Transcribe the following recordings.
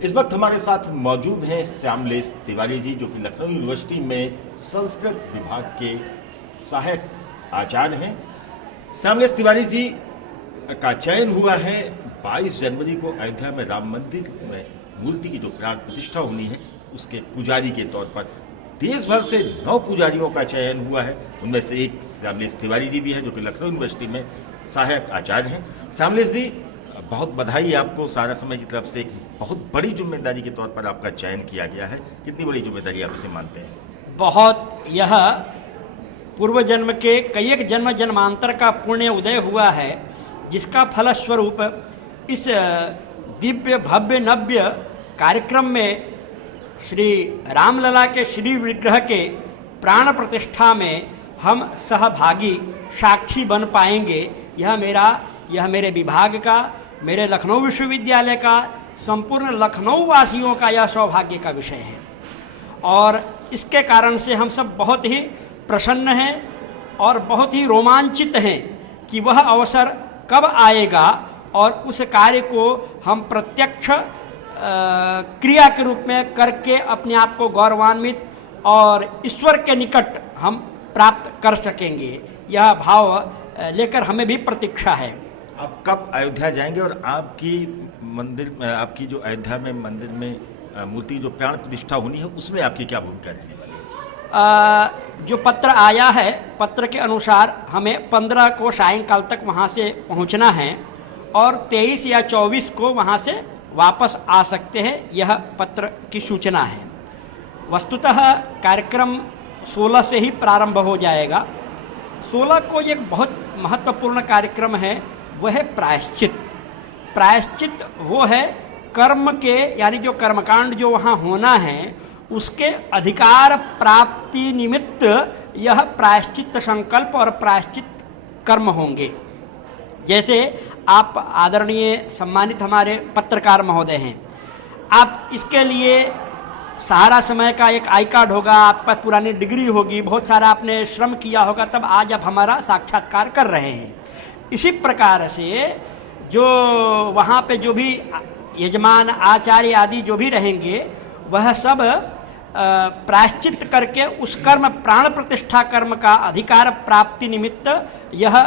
इस वक्त हमारे साथ मौजूद हैं श्यामलेश तिवारी जी, जो कि लखनऊ यूनिवर्सिटी में संस्कृत विभाग के सहायक आचार्य हैं। श्यामलेश तिवारी जी का चयन हुआ है 22 जनवरी को अयोध्या में राम मंदिर में मूर्ति की जो प्राण प्रतिष्ठा होनी है उसके पुजारी के तौर पर। देश भर से 9 पुजारियों का चयन हुआ है, उनमें से एक श्यामलेश तिवारी जी भी हैं, जो कि लखनऊ यूनिवर्सिटी में सहायक आचार्य हैं। श्यामलेश जी, बहुत बधाई आपको सारा समय की तरफ से। एक बहुत बड़ी जिम्मेदारी के तौर पर आपका चयन किया गया है, कितनी बड़ी जिम्मेदारी आप इसे मानते हैं? बहुत, यह पूर्व जन्म के कई एक जन्म जन्मांतर का पुण्य उदय हुआ है, जिसका फलस्वरूप इस दिव्य भव्य नव्य कार्यक्रम में श्री रामलला के श्री विग्रह के प्राण प्रतिष्ठा में हम सहभागी साक्षी बन पाएंगे। यह मेरे विभाग का, मेरे लखनऊ विश्वविद्यालय का, संपूर्ण लखनऊ वासियों का यह सौभाग्य का विषय है। और इसके कारण से हम सब बहुत ही प्रसन्न हैं और बहुत ही रोमांचित हैं कि वह अवसर कब आएगा और उस कार्य को हम प्रत्यक्ष क्रिया के रूप में करके अपने आप को गौरवान्वित और ईश्वर के निकट हम प्राप्त कर सकेंगे। यह भाव लेकर हमें भी प्रतीक्षा है। आप कब अयोध्या जाएंगे और आपकी जो अयोध्या में मंदिर में मूर्ति जो प्राण प्रतिष्ठा होनी है उसमें आपकी क्या भूमिका रहने वाली है? जो पत्र आया है, पत्र के अनुसार हमें 15 को सायंकाल तक वहाँ से पहुँचना है और 23 या 24 को वहाँ से वापस आ सकते हैं। यह पत्र की सूचना है। वस्तुतः कार्यक्रम 16 से ही प्रारंभ हो जाएगा। 16 को एक बहुत महत्वपूर्ण कार्यक्रम है, वह है प्रायश्चित। प्रायश्चित वो है कर्म के, यानी जो कर्मकांड जो वहाँ होना है उसके अधिकार प्राप्ति निमित्त यह प्रायश्चित संकल्प और प्रायश्चित कर्म होंगे। जैसे आप आदरणीय सम्मानित हमारे पत्रकार महोदय हैं, आप इसके लिए सारा समय का एक आई कार्ड होगा, आपका पुरानी डिग्री होगी, बहुत सारा आपने श्रम किया होगा, तब आज आप हमारा साक्षात्कार कर रहे हैं। इसी प्रकार से जो वहाँ पे जो भी यजमान आचार्य आदि जो भी रहेंगे वह सब प्रायश्चित करके उस कर्म प्राण प्रतिष्ठा कर्म का अधिकार प्राप्ति निमित्त यह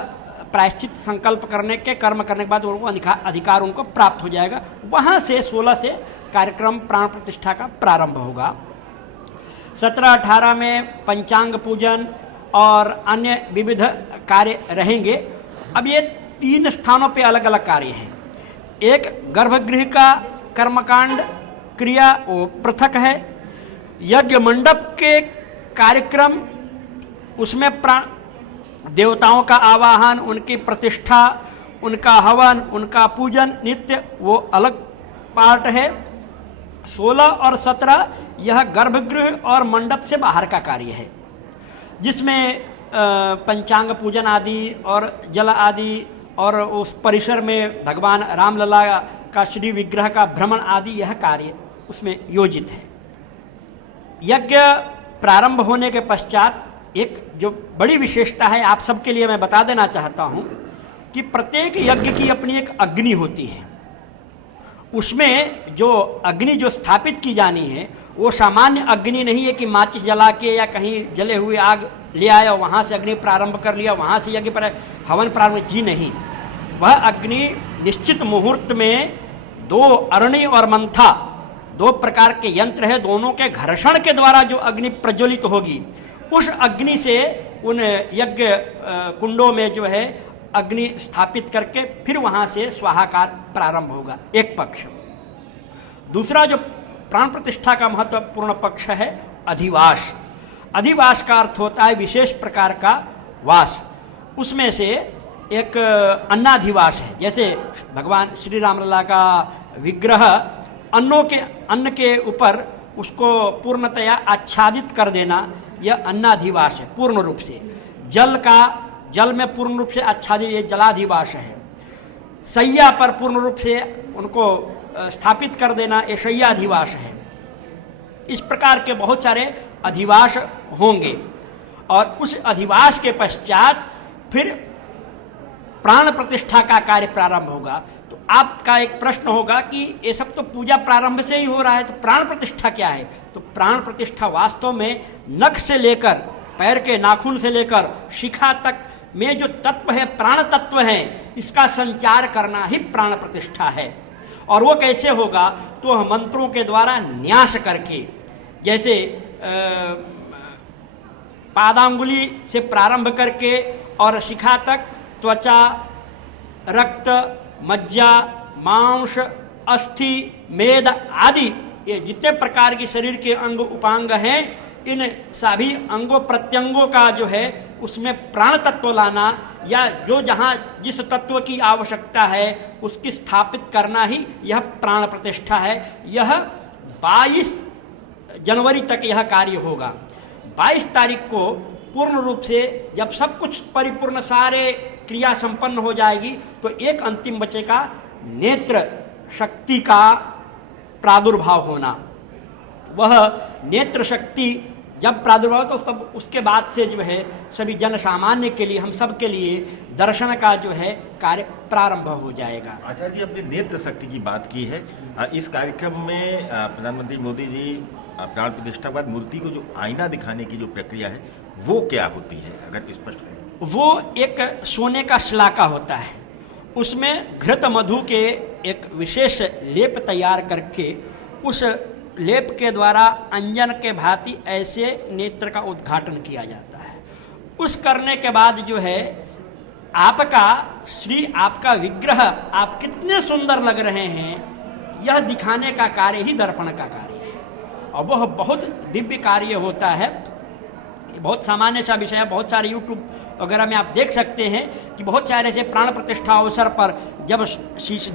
प्रायश्चित संकल्प करने के कर्म करने के बाद उनको अधिकार उनको प्राप्त हो जाएगा। वहाँ से 16 से कार्यक्रम प्राण प्रतिष्ठा का प्रारंभ होगा। 17-18 में पंचांग पूजन और अन्य विविध कार्य रहेंगे। अब ये 3 स्थानों पे अलग अलग कार्य हैं। एक गर्भगृह का कर्मकांड क्रिया वो पृथक है। यज्ञ मंडप के कार्यक्रम, उसमें देवताओं का आवाहन, उनकी प्रतिष्ठा, उनका हवन, उनका पूजन नित्य, वो अलग पार्ट है। 16 और 17 यह गर्भगृह और मंडप से बाहर का कार्य है, जिसमें पंचांग पूजन आदि और जल आदि और उस परिसर में भगवान रामलला का श्री विग्रह का भ्रमण आदि यह कार्य उसमें योजित है। यज्ञ प्रारंभ होने के पश्चात एक जो बड़ी विशेषता है आप सबके लिए मैं बता देना चाहता हूँ कि प्रत्येक यज्ञ की अपनी एक अग्नि होती है। उसमें जो अग्नि जो स्थापित की जानी है वो सामान्य अग्नि नहीं है कि माचिस जला के या कहीं जले हुए आग ले आया और वहाँ से अग्नि प्रारंभ कर लिया, वहाँ से यज्ञ पर हवन प्रारंभ जी नहीं। वह अग्नि निश्चित मुहूर्त में 2 अरणी और मंथा 2 प्रकार के यंत्र है, दोनों के घर्षण के द्वारा जो अग्नि प्रज्वलित होगी, उस अग्नि से उन यज्ञ कुंडों में जो है अग्नि स्थापित करके फिर वहाँ से स्वाहाकार प्रारंभ होगा, एक पक्ष। दूसरा जो प्राण प्रतिष्ठा का महत्वपूर्ण पक्ष है अधिवास। अधिवास का अर्थ होता है विशेष प्रकार का वास। उसमें से एक अन्नाधिवास है। जैसे भगवान श्री रामलला का विग्रह अन्न के ऊपर उसको पूर्णतया आच्छादित कर देना, यह अन्नाधिवास है पूर्ण रूप से। जल में पूर्ण रूप से आच्छादित, ये जलाधिवास है। शैया पर पूर्ण रूप से उनको स्थापित कर देना, ये शैयाधिवास है। इस प्रकार के बहुत सारे अधिवास होंगे और उस अधिवास के पश्चात फिर प्राण प्रतिष्ठा का कार्य प्रारंभ होगा। तो आपका एक प्रश्न होगा कि ये सब तो पूजा प्रारंभ से ही हो रहा है, तो प्राण प्रतिष्ठा क्या है? तो प्राण प्रतिष्ठा वास्तव में नख से लेकर पैर के नाखून से लेकर शिखा तक में जो तत्व है, प्राण तत्व है, इसका संचार करना ही प्राण प्रतिष्ठा है। और वो कैसे होगा? तो मंत्रों के द्वारा न्यास करके, जैसे पादांगुली से प्रारंभ करके और शिखा तक त्वचा, रक्त, मज्जा, मांस, अस्थि, मेद आदि ये जितने प्रकार के शरीर के अंग उपांग हैं, इन सभी अंगों प्रत्यंगों का जो है उसमें प्राण तत्व लाना, या जो जहाँ जिस तत्व की आवश्यकता है उसकी स्थापित करना ही यह प्राण प्रतिष्ठा है। यह 22 जनवरी तक यह कार्य होगा। 22 तारीख को पूर्ण रूप से जब सब कुछ परिपूर्ण सारे क्रिया संपन्न हो जाएगी तो एक अंतिम बचेगा नेत्र शक्ति का प्रादुर्भाव होना। वह नेत्र शक्ति जब प्रादुर्भाव तो तब उसके बाद से जो है सभी जन सामान्य के लिए, हम सब के लिए दर्शन का जो है कार्य प्रारंभ हो जाएगा। आचार्य जी, अपने नेत्र शक्ति की बात की है। इस कार्यक्रम में प्रधानमंत्री मोदी जी प्राण प्रतिष्ठा के बाद मूर्ति को जो आईना दिखाने की जो प्रक्रिया है वो क्या होती है, अगर स्पष्ट करें? वो एक सोने का शलाका होता है, उसमें घृत मधु के एक विशेष लेप तैयार करके उस लेप के द्वारा अंजन के भांति ऐसे नेत्र का उद्घाटन किया जाता है। उस करने के बाद जो है आपका विग्रह आप कितने सुंदर लग रहे हैं, यह दिखाने का कार्य ही दर्पण का कार्य है। और वह बहुत दिव्य कार्य होता है। बहुत सामान्य सा विषय है। बहुत सारे यूट्यूब वगैरह में आप देख सकते हैं कि बहुत सारे ऐसे प्राण प्रतिष्ठा अवसर पर जब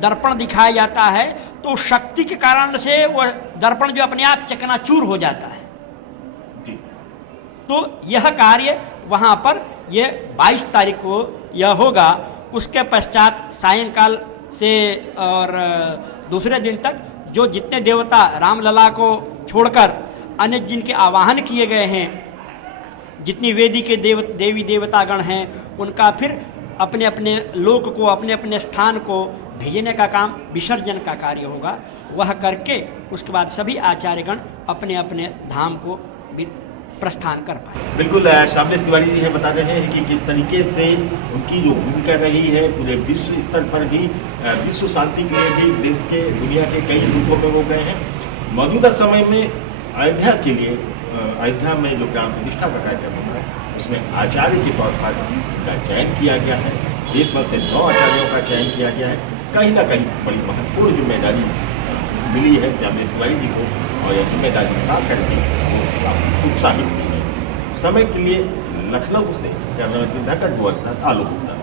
दर्पण दिखाया जाता है तो शक्ति के कारण से वह दर्पण जो अपने आप चकनाचूर हो जाता है। तो यह कार्य वहाँ पर यह 22 तारीख को यह होगा। उसके पश्चात सायंकाल से और दूसरे दिन तक जो जितने देवता रामलला को छोड़कर अन्य जिनके आवाहन किए गए हैं, जितनी वेदी के देवी देवतागण हैं, उनका फिर अपने अपने लोक को, अपने अपने स्थान को भेजने का काम, विसर्जन का कार्य होगा। वह करके उसके बाद सभी आचार्यगण अपने अपने धाम को प्रस्थान कर पाए। बिल्कुल, शामलेश तिवारी जी है बता रहे हैं कि किस तरीके से उनकी जो भूमिका रही है पूरे विश्व स्तर पर भी, विश्व शांति के लिए भी देश के, दुनिया के कई रूपों में वो गए हैं। मौजूदा समय में अयोध्या के लिए, अयोध्या में जो प्राण प्रतिष्ठा का कार्यक्रम होना है उसमें आचार्य के तौर पर उनका चयन किया गया है। देश भर से 9 आचार्यों का चयन किया गया है। कहीं ना कहीं बड़ी महत्वपूर्ण जिम्मेदारी मिली है श्यामलेश तिवारी जी को, और यह जिम्मेदारी निभा करके वो काफी उत्साहित भी है। समय के लिए लखनऊ से कैमरा मैन धक्का के साथ आलोक गुप्ता।